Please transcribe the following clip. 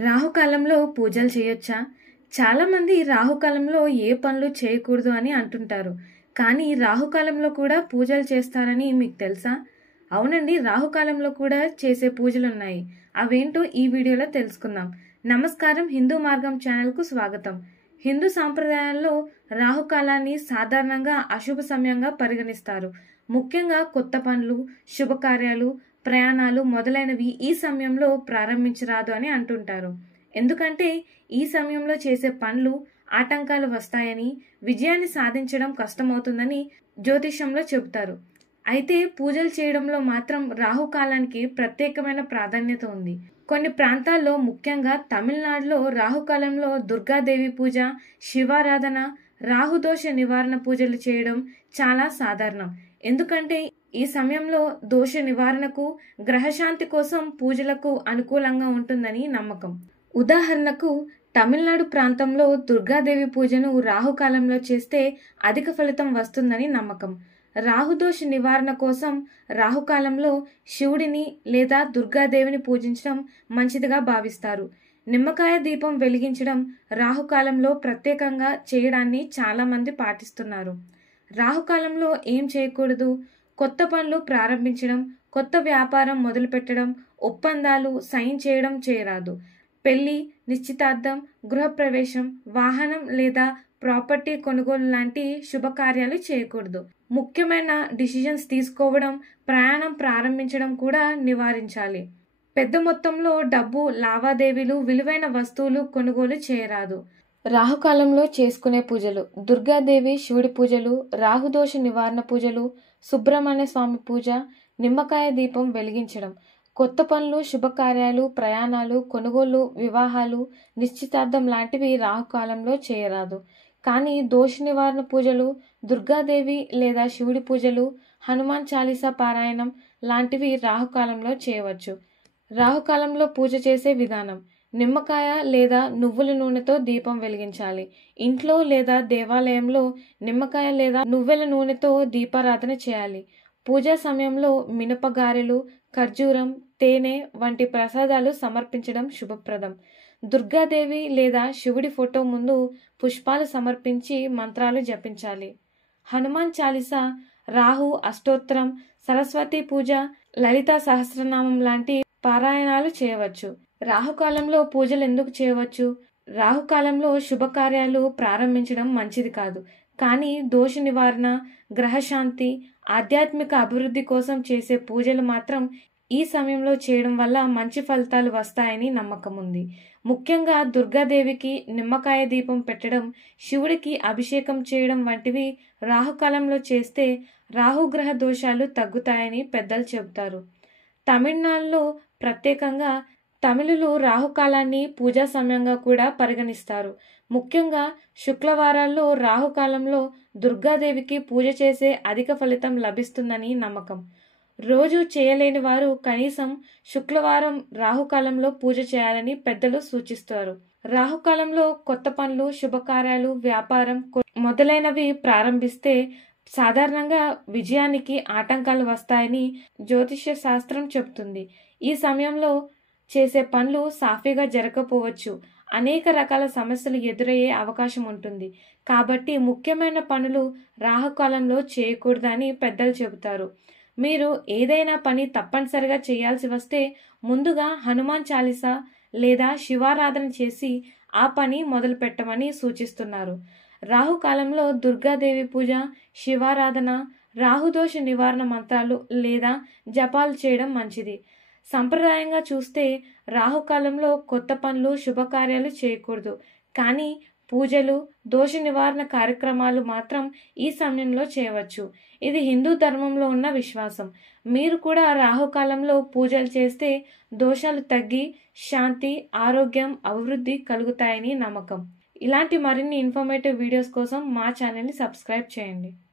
రాహుకాలంలో పూజలు చేయొచ్చా? చాలామంది రాహుకాలంలో ఏ పనులు చేయకూడదు అని అంటుంటారు. కానీ రాహుకాలంలో కూడా పూజలు చేస్తారని మీకు తెలుసా? అవునండి, రాహుకాలంలో కూడా చేసే పూజలున్నాయి. అవేంటో ఈ వీడియోలో తెలుసుకుందాం. నమస్కారం, హిందూ మార్గం ఛానల్కు స్వాగతం. హిందూ సాంప్రదాయాల్లో రాహుకాలాన్ని సాధారణంగా అశుభ సమయంగా పరిగణిస్తారు. ముఖ్యంగా కొత్త పనులు, శుభకార్యాలు, ప్రయాణాలు మొదలైనవి ఈ సమయంలో ప్రారంభించరాదు అని అంటుంటారు. ఎందుకంటే ఈ సమయంలో చేసే పనులు ఆటంకాలు వస్తాయని, విజయాన్ని సాధించడం కష్టమవుతుందని జ్యోతిష్యంలో చెబుతారు. అయితే పూజలు చేయడంలో మాత్రం రాహుకాలానికి ప్రత్యేకమైన ప్రాధాన్యత ఉంది. కొన్ని ప్రాంతాల్లో, ముఖ్యంగా తమిళనాడులో రాహుకాలంలో దుర్గాదేవి పూజ, శివారాధన, రాహుదోష నివారణ పూజలు చేయడం చాలా సాధారణం. ఎందుకంటే ఈ సమయంలో దోష నివారణకు, గ్రహశాంతి కోసం పూజలకు అనుకూలంగా ఉంటుందని నమ్మకం. ఉదాహరణకు, తమిళనాడు ప్రాంతంలో దుర్గాదేవి పూజను రాహుకాలంలో చేస్తే అధిక ఫలితం వస్తుందని నమ్మకం. రాహుదోష నివారణ కోసం రాహుకాలంలో శివుడిని లేదా దుర్గాదేవిని పూజించడం మంచిదిగా భావిస్తారు. నిమ్మకాయ దీపం వెలిగించడం రాహుకాలంలో ప్రత్యేకంగా చేయడాన్ని చాలామంది పాటిస్తున్నారు. రాహుకాలంలో ఏం చేయకూడదు? కొత్త పనులు ప్రారంభించడం, కొత్త వ్యాపారం మొదలుపెట్టడం, ఒప్పందాలు సైన్ చేయడం చేయరాదు. పెళ్లి, నిశ్చితార్థం, గృహప్రవేశం, వాహనం లేదా ప్రాపర్టీ కొనుగోలు లాంటి శుభకార్యాలు చేయకూడదు. ముఖ్యమైన డిసిజన్స్ తీసుకోవడం, ప్రయాణం ప్రారంభించడం కూడా నివారించాలి. పెద్ద మొత్తంలో డబ్బు లావాదేవీలు, విలువైన వస్తువులు కొనుగోలు చేయరాదు. రాహుకాలంలో చేసుకునే పూజలు: దుర్గాదేవి, శివుడి పూజలు, రాహుదోష నివారణ పూజలు, సుబ్రహ్మణ్య స్వామి పూజ, నిమ్మకాయ దీపం వెలిగించడం. కొత్త పనులు, శుభకార్యాలు, ప్రయాణాలు, కొనుగోలు, వివాహాలు, నిశ్చితార్థం లాంటివి రాహుకాలంలో చేయరాదు. కానీ దోష నివారణ పూజలు, దుర్గాదేవి లేదా శివుడి పూజలు, హనుమాన్ చాలీసా పారాయణం లాంటివి రాహుకాలంలో చేయవచ్చు. రాహుకాలంలో పూజ చేసే విధానం: నిమ్మకాయ లేదా నువ్వుల నూనెతో దీపం వెలిగించాలి. ఇంట్లో లేదా దేవాలయంలో నిమ్మకాయ లేదా నువ్వుల నూనెతో దీపారాధన చేయాలి. పూజా సమయంలో మినపగారెలు, ఖర్జూరం, తేనె వంటి ప్రసాదాలు సమర్పించడం శుభప్రదం. దుర్గాదేవి లేదా శివుడి ఫోటో ముందు పుష్పాలు సమర్పించి మంత్రాలు జపించాలి. హనుమాన్ చాలీసా, రాహు అష్టోత్తరం, సరస్వతి పూజ, లలితా సహస్రనామం లాంటి పారాయణాలు చేయవచ్చు. రాహుకాలంలో పూజలు ఎందుకు చేయవచ్చు? రాహుకాలంలో శుభకార్యాలు ప్రారంభించడం మంచిది కాదు. కానీ దోష నివారణ, గ్రహశాంతి, ఆధ్యాత్మిక అభివృద్ధి కోసం చేసే పూజలు మాత్రం ఈ సమయంలో చేయడం వల్ల మంచి ఫలితాలు వస్తాయని నమ్మకం ఉంది. ముఖ్యంగా దుర్గాదేవికి నిమ్మకాయ దీపం పెట్టడం, శివుడికి అభిషేకం చేయడం వంటివి రాహుకాలంలో చేస్తే రాహుగ్రహ దోషాలు తగ్గుతాయని పెద్దలు చెబుతారు. తమిళనాడులో ప్రత్యేకంగా తమిళులు రాహుకాలాన్ని పూజా సమయంగా కూడా పరిగణిస్తారు. ముఖ్యంగా శుక్రవారాల్లో రాహుకాలంలో దుర్గాదేవికి పూజ చేసే అధిక ఫలితం లభిస్తుందని నమ్మకం. రోజు చేయలేని వారు కనీసం శుక్రవారం రాహుకాలంలో పూజ చేయాలని పెద్దలు సూచిస్తారు. రాహుకాలంలో కొత్త పనులు, శుభకార్యాలు, వ్యాపారం మొదలైనవి ప్రారంభిస్తే సాధారణంగా విజయానికి ఆటంకాలు వస్తాయని జ్యోతిష్య శాస్త్రం చెబుతుంది. ఈ సమయంలో చేసే పనులు సాఫీగా జరగకపోవచ్చు. అనేక రకాల సమస్యలు ఎదురయ్యే అవకాశం ఉంటుంది. కాబట్టి ముఖ్యమైన పనులు రాహుకాలంలో చేయకూడదని పెద్దలు చెబుతారు. మీరు ఏదైనా పని తప్పనిసరిగా చేయాల్సి వస్తే ముందుగా హనుమాన్ చాలీసా లేదా శివారాధన చేసి ఆ పని మొదలు పెట్టమని సూచిస్తున్నారు. రాహుకాలంలో దుర్గాదేవి పూజ, శివారాధన, రాహుదోష నివారణ మంత్రాలు లేదా జపాలు చేయడం మంచిది. సంప్రదాయంగా చూస్తే రాహుకాలంలో కొత్త పనులు, శుభకార్యాలు చేయకూడదు. కానీ పూజలు, దోష నివారణ కార్యక్రమాలు మాత్రం ఈ సమయంలో చేయవచ్చు. ఇది హిందూ ధర్మంలో ఉన్న విశ్వాసం. మీరు కూడా రాహుకాలంలో పూజలు చేస్తే దోషాలు తగ్గి శాంతి, ఆరోగ్యం, అభివృద్ధి కలుగుతాయని నమ్మకం. ఇలాంటి మరిన్ని ఇన్ఫర్మేటివ్ వీడియోస్ కోసం మా ఛానల్ని సబ్స్క్రైబ్ చేయండి.